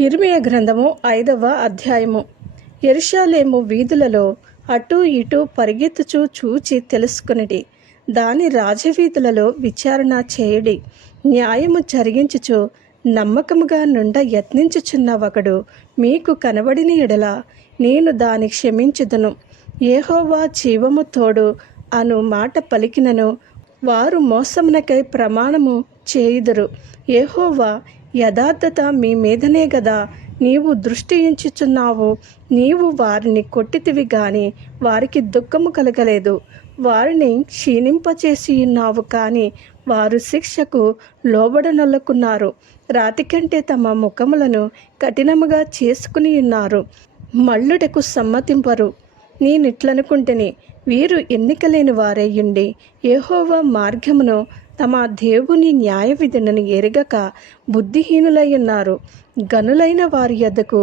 ఇర్మియ గ్రంథము ఐదవ అధ్యాయము. ఎరుషాలేము వీధులలో అటూ ఇటూ పరిగెత్తుచూ చూచి తెలుసుకునిడి. దాని రాజవీధులలో విచారణ చేయడి. న్యాయము జరిగించుచు నమ్మకముగా నుండ యత్నించుచున్న ఒకడు మీకు కనబడిన ఎడల నేను దాని క్షమించుదును. ఏహోవా జీవము తోడు అను మాట పలికినను వారు మోసమునకై ప్రమాణము చేయుదురు. ఏహోవా యథార్థత మీ మీదనే కదా నీవు దృష్టి ఎంచుచున్నావు నీవు వారిని కొట్టితివి గాని వారికి దుఃఖము కలగలేదు. వారిని క్షీణింపచేసి ఉన్నావు కానీ వారు శిక్షకు లోబడనొల్లుకున్నారు. రాతి కంటే తమ ముఖములను కఠినముగా చేసుకుని ఉన్నారు మల్లుటకు సమ్మతింపరు. నేనిట్లనుకుంటేనే వీరు ఎన్నికలేని వారయ్యుండి ఏహోవ మార్గమును తమ దేవుని న్యాయ విధులను ఎరగక బుద్ధిహీనులై ఉన్నారు గనులైన వారి యొద్దకు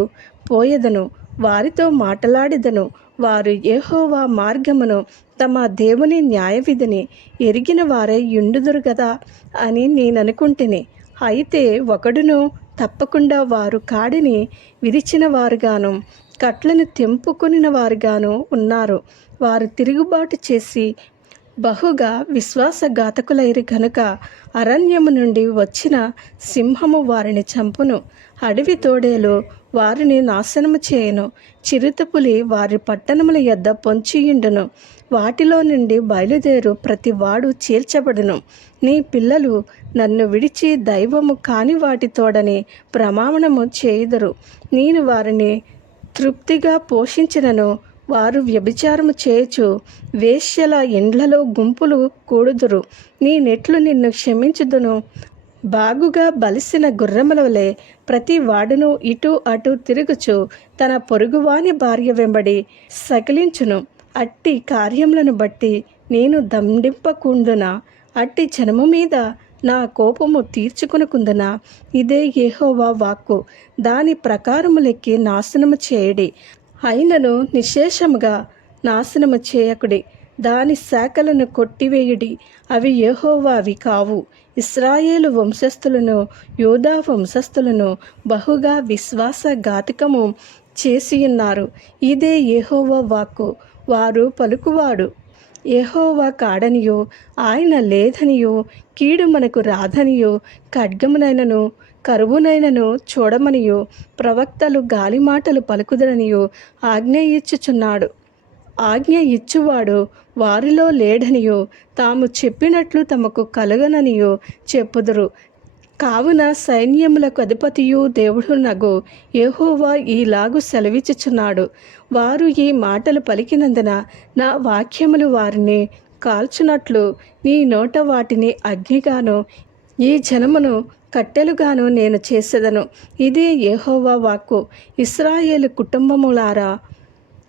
పోయెదను వారితో మాటలాడెదను వారు ఏహోవా మార్గమును తమ దేవుని న్యాయ విధిని ఎరిగిన వారే యుండుదురు కదా అని నేననుకుంటుని. అయితే ఒకడును తప్పకుండా వారు కాడిని విరిచిన వారుగాను కట్లను తెంపుకొనిన వారుగాను ఉన్నారు. వారు తిరుగుబాటు చేసి బహుగా విశ్వాసఘాతకులైరి గనుక అరణ్యము నుండి వచ్చిన సింహము వారిని చంపును. అడవి తోడేలు వారిని నాశనము చేయను. చిరుతపులి వారి పట్టణముల యొద్ద పొంచియుండును. వాటిలో నుండి బయలుదేరు ప్రతి వాడు చీల్చబడును. నీ పిల్లలు నన్ను విడిచి దైవము కాని వాటితోడని ప్రమాణము చేయుదురు. నేను వారిని తృప్తిగా పోషించినను. వారు వ్యభిచారము చేయచు వేశ్యల ఇండ్లలో గుంపులు కూడుదురు. నీ నెట్లు నిన్ను క్షమించుదును. బాగుగా బలిసిన గుర్రముల వలె ప్రతి వాడును ఇటు అటు తిరుగుచు తన పొరుగువాని భార్య వెంబడి సకిలించును. అట్టి కార్యములను బట్టి నేను దండింపకుందున అట్టి జనము మీద నా కోపము తీర్చుకునకుందున? ఇదే యెహోవా వాక్కు. దాని ప్రకారము లెక్కి నాశనము చేయడి. అయినను నిశేషముగా నాశనము చేయకుడి. దాని శాఖలను కొట్టివేయుడి. అవి యహోవావి కావు. ఇస్రాయేలు వంశస్థులను యూదా వంశస్థులను బహుగా విశ్వాసఘాతకము చేసియున్నారు. ఇదే యెహోవా వాక్కు. వారు పలుకువాడు. యెహోవా కాడనియో ఆయన లేదనియో కీడు మనకు రాదనియో ఖడ్గమునైనను కరువునైనను చూడమనియో ప్రవక్తలు గాలి మాటలు పలుకుదరనియో ఆజ్ఞ ఇచ్చుచున్నాడు ఆజ్ఞ ఇచ్చువాడు వారిలో లేడనియో తాము చెప్పినట్లు తమకు కలగననియో చెప్పుదురు. కావున సైన్యములకు అధిపతియు దేవుడు నగు ఏహోవా ఈలాగు సెలవిచ్చుచున్నాడు. వారు ఈ మాటలు పలికినందున నా వాక్యములు వారిని కాల్చునట్లు నీ నోట వాటిని అగ్నిగాను ఈ జనమును కట్టెలుగాను నేను చేసేదను. ఇదే యెహోవా వాక్కు. ఇస్రాయేలు కుటుంబములారా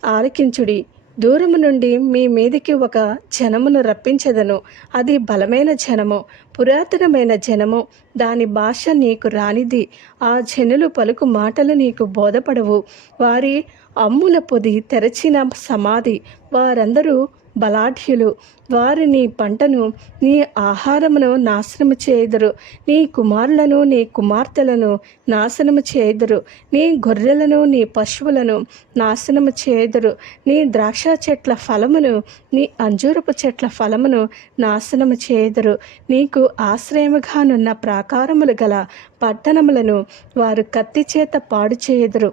ఆలకించుడి. దూరము నుండి మీ మీదికి ఒక జనమును రప్పించదను. అది బలమైన జనము పురాతనమైన జనము దాని భాష నీకు రానిది. ఆ జనులు పలుకు మాటలు నీకు బోధపడవు. వారి అమ్ముల పొది తెరచిన సమాధి. వారందరూ బలాఢ్యులు. వారు నీ పంటను నీ ఆహారమును నాశనము చేయుదురు. నీ కుమారులను నీ కుమార్తెలను నాశనము చేయుదురు. నీ గొర్రెలను నీ పశువులను నాశనము చేయుదురు. నీ ద్రాక్ష చెట్ల ఫలమును నీ అంజూరపు చెట్ల ఫలమును నాశనము చేయుదురు. నీకు ఆశ్రయముగానున్న ప్రాకారములు గల పట్టణములను వారు కత్తి చేత పాడు చేయుదురు.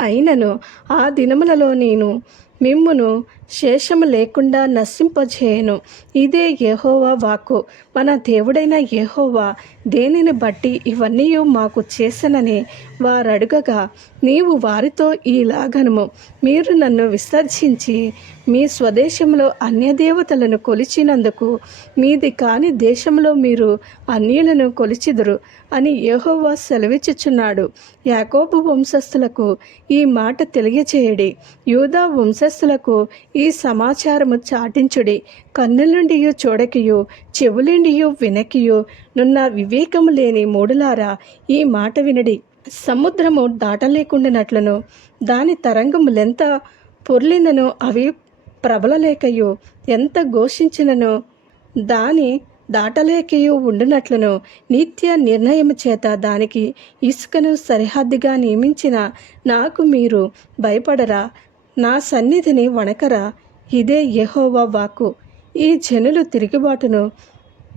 అయినను ఆ దినములలో నేను మిమ్మును శేషము లేకుండా నశింపజేయను. ఇదే యెహోవా వాక్కు. మన దేవుడైన యెహోవా దేనిని బట్టి ఇవన్నీ మాకు చేసనని వారడుగగా నీవు వారితో ఈలాగనుము. మీరు నన్ను విసర్జించి మీ స్వదేశంలో అన్యదేవతలను కొలిచినందుకు మీది కాని దేశంలో మీరు అన్యులను కొలిచిదురు అని యెహోవా సెలవిచ్చుచున్నాడు. యాకోబు వంశస్థులకు ఈ మాట తెలియచేయడి. యూదా వంశ వంశస్థులకు ఈ సమాచారము చాటించుడి కన్నులుండియు చూడకియు చెవులుండియు వినకియు నున్న వివేకము లేని మూడులారా ఈ మాట వినడి. సముద్రము దాటలేకుండానట్లును దాని తరంగములెంత పొర్లినను అవి ప్రబలలేకయు ఎంత ఘోషించినను దాని దాటలేకయు ఉండునట్లును నిత్య నిర్ణయము చేత దానికి ఇసుకను సరిహద్దుగా నియమించిన నాకు మీరు భయపడరా. నా సన్నిధిని వణకరా. ఇదే యహోవా వాక్కు. ఈ జనులు తిరుగుబాటును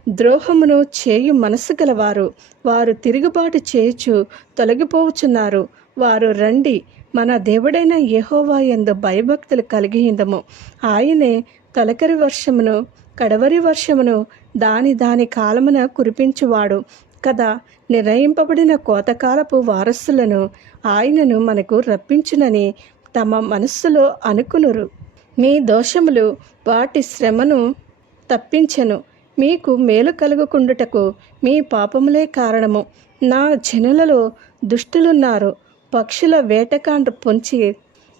ద్రోహమును చేయు మనసు గలవారు. వారు తిరుగుబాటు చేయుచు తొలగిపోవచున్నారు వారు రండి మన దేవుడైన యహోవా ఎందు భయభక్తులు కలిగిందము ఆయనే తొలకరి వర్షమును కడవరి వర్షమును దాని దాని కాలమున కురిపించువాడు కదా. నిర్ణయింపబడిన కోతకాలపు వారసులను ఆయనను మనకు రప్పించునని తమ మనస్సులో అనుకునురు. మీ దోషములు వాటి శ్రమను తప్పించెను. మీకు మేలు కలుగుకుండుటకు మీ పాపములే కారణము. నా జనులలో దుష్టులున్నారు. పక్షుల వేటకాండ పొంచి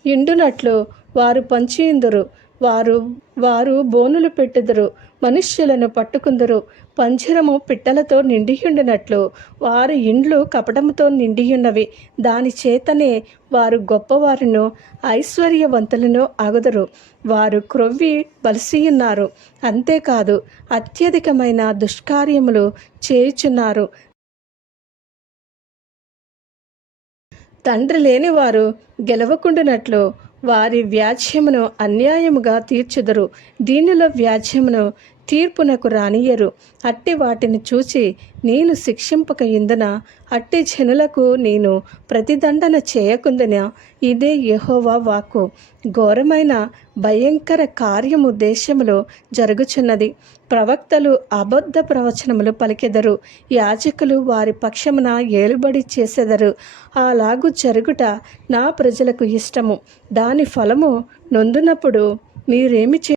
ఇండునట్లు వారు పంచియుందురు. వారు వారు బోనులు పెట్టుదురు. మనుష్యులను పట్టుకుందరు. పంజరము పిట్టలతో నిండియుండినట్లు వారి ఇండ్లు కపటముతో నిండియున్నవి. దాని చేతనే వారు గొప్పవారును ఐశ్వర్యవంతులను అగుదరు వారు క్రొవ్వి బలిసియున్నారు. అంతేకాదు అత్యధికమైన దుష్కార్యములు చేయుచున్నారు. తండ్రి లేని వారు గెలవకుండునట్లు వారి వ్యాజ్యమును అన్యాయముగా తీర్చుదరు. దీనిలో వ్యాజ్యమును తీర్పునకు రానియరు అట్టి వాటిని చూచి నేను శిక్షింపక ఇందున అట్టి జనులకు నేను ప్రతిదండన చేయకుందున? ఇదే యెహోవా వాక్కు. ఘోరమైన భయంకర కార్యము దేశములో జరుగుచున్నది. ప్రవక్తలు అబద్ధ ప్రవచనములు పలికెదరు. యాజకులు వారి పక్షమున ఏలుబడి చేసెదరు. అలాగు జరుగుట నా ప్రజలకు ఇష్టము. దాని ఫలము నొందునప్పుడు మీరేమి చే